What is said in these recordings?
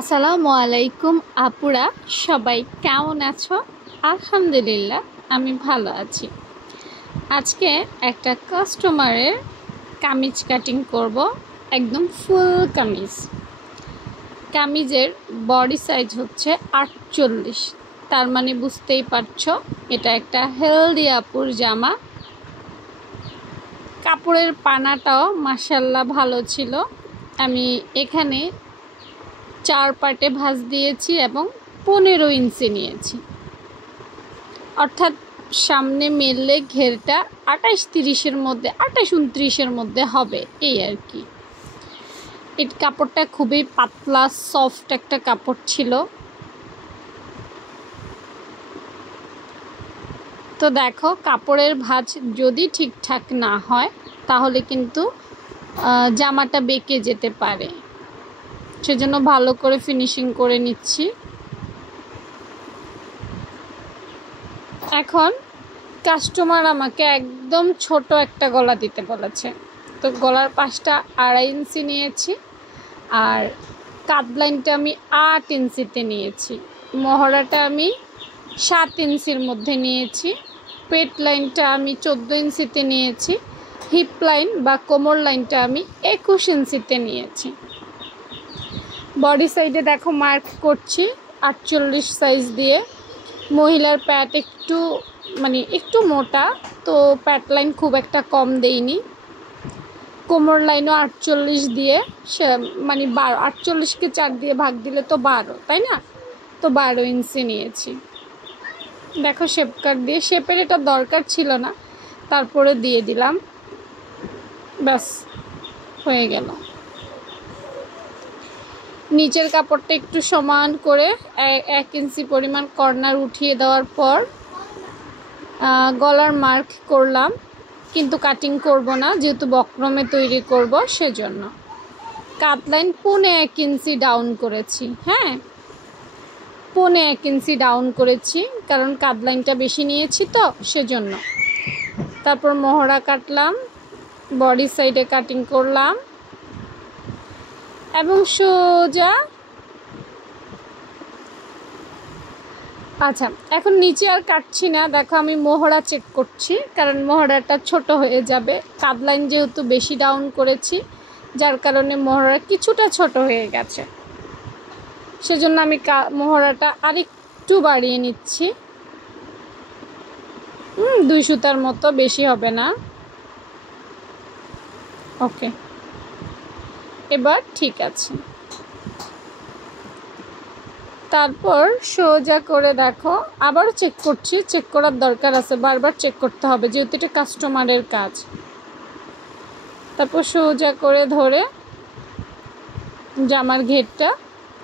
আসসালামু আলাইকুম আপুরা, সবাই কেমন আছো? আলহামদুলিল্লাহ আমি ভালো আছি। আজকে একটা কাস্টমারের কামিজ কাটিং করব, একদম ফুল কামিজ। কামিজের বডি সাইজ হচ্ছে 48, তার মানে বুঝতেই পারছো এটা একটা হেলদি আপুর জামা। কাপড়ের পানাটাও মাশাআল্লাহ ভালো ছিল। আমি এখানে 4 পার্টে ভাঁজ দিয়েছি এবং 15 ইঞ্চি নিয়েছি, অর্থাৎ সামনে মেললে ঘেরটা 28-30-এর মধ্যে, 28-29-এর মধ্যে হবে, এই আর কি। এই কাপড়টা খুবই পাতলা সফট একটা কাপড় ছিল। তো দেখো, কাপড়ের ভাঁজ যদি ঠিকঠাক না হয় তাহলে কিন্তু জামাটা বেঁকে যেতে পারে, সেজন্য ভালো করে ফিনিশিং করে নিচ্ছি। এখন কাস্টমার আমাকে একদম ছোট একটা গলা দিতে বলেছে, তো গলার পাশটা 2.5 ইঞ্চি নিয়েছি, আর কাঁধ লাইনটা আমি 8 ইঞ্চিতে নিয়েছি, মহড়াটা আমি 7 ইঞ্চির মধ্যে নিয়েছি, পেট লাইনটা আমি 14 ইঞ্চিতে নিয়েছি, হিপ লাইন বা কোমর লাইনটা আমি 21 ইঞ্চিতে নিয়েছি। বডি সাইডে দেখো মার্ক করছি 48 সাইজ দিয়ে। মহিলার প্যাট একটু মোটা, তো প্যাট লাইন খুব একটা কম দেইনি। কোমর লাইনও 48 দিয়ে, সে 12, 48কে 4 দিয়ে ভাগ দিলে তো 12, তাই না? তো 12 ইঞ্চি নিয়েছি। দেখো শেপ কাট দিয়ে, শেপের এটা দরকার ছিল না, তারপরে দিয়ে দিলাম, ব্যাস হয়ে গেল। নিচের কাপড়টা একটু সমান করে 1 ইঞ্চি পরিমাণ কর্নার উঠিয়ে দেওয়ার পর গলার মার্ক করলাম, কিন্তু কাটিং করব না, যেহেতু বক্রমে তৈরি করব সেজন্য। কাট লাইন 1.25 ইঞ্চি ডাউন করেছি, হ্যাঁ 1.25 ইঞ্চি ডাউন করেছি, কারণ কাট লাইনটা বেশি নিয়েছি তো সেজন্য। তারপর মহড়া কাটলাম, বডি সাইডে কাটিং করলাম এবং সোজা। আচ্ছা, এখন নিচে আর কাটছি না, দেখো আমি মহড়া চেক করছি, কারণ মহড়াটা ছোট হয়ে যাবে। কাঁধ লাইন যেহেতু বেশি ডাউন করেছি, যার কারণে মহড়া কিছুটা ছোট হয়ে গেছে, সেজন্য আমি মহড়াটা আরেকটু বাড়িয়ে নিচ্ছি। 2 সুতার মতো, বেশি হবে না। ওকে, এবার ঠিক আছে। তারপর সোজা করে দেখো, আবার চেক করছি, চেক করার দরকার আছে, বারবার চেক করতে হবে যেহেতু এটা কাস্টমারের কাজ। তারপর সোজা করে ধরে জামার ঘেরটা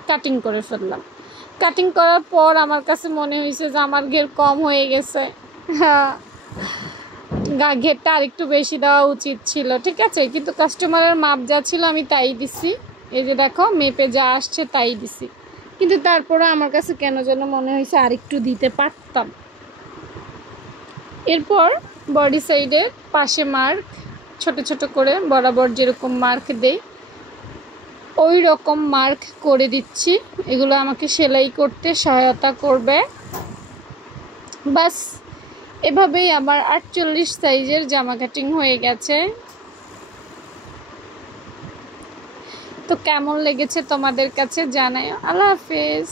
কাটিং করে ফেললাম। কাটিং করার পর আমার কাছে মনে হয়েছে যে আমার ঘের কম হয়ে গেছে, হ্যাঁ ঘেরটা আরেকটু বেশি দেওয়া উচিত ছিল, ঠিক আছে, কিন্তু কাস্টমারের মাপ যা ছিল আমি তাই দিছি। এই যে দেখো মেপে যা আসছে তাই দিছি, কিন্তু তারপরে আমার কাছে কেন যেন মনে হয়েছে আরেকটু দিতে পারতাম। এরপর বডি সাইডের পাশে মার্ক ছোট ছোট করে বরাবর যেরকম মার্ক দেই ওই রকম মার্ক করে দিচ্ছি। এগুলো আমাকে সেলাই করতে সহায়তা করবে। বাস এভাবেই আমার 48 সাইজের জামা কাটিং হয়ে গেছে। তো কেমন লেগেছে তোমাদের কাছে জানাও। আল্লাহ হাফেজ।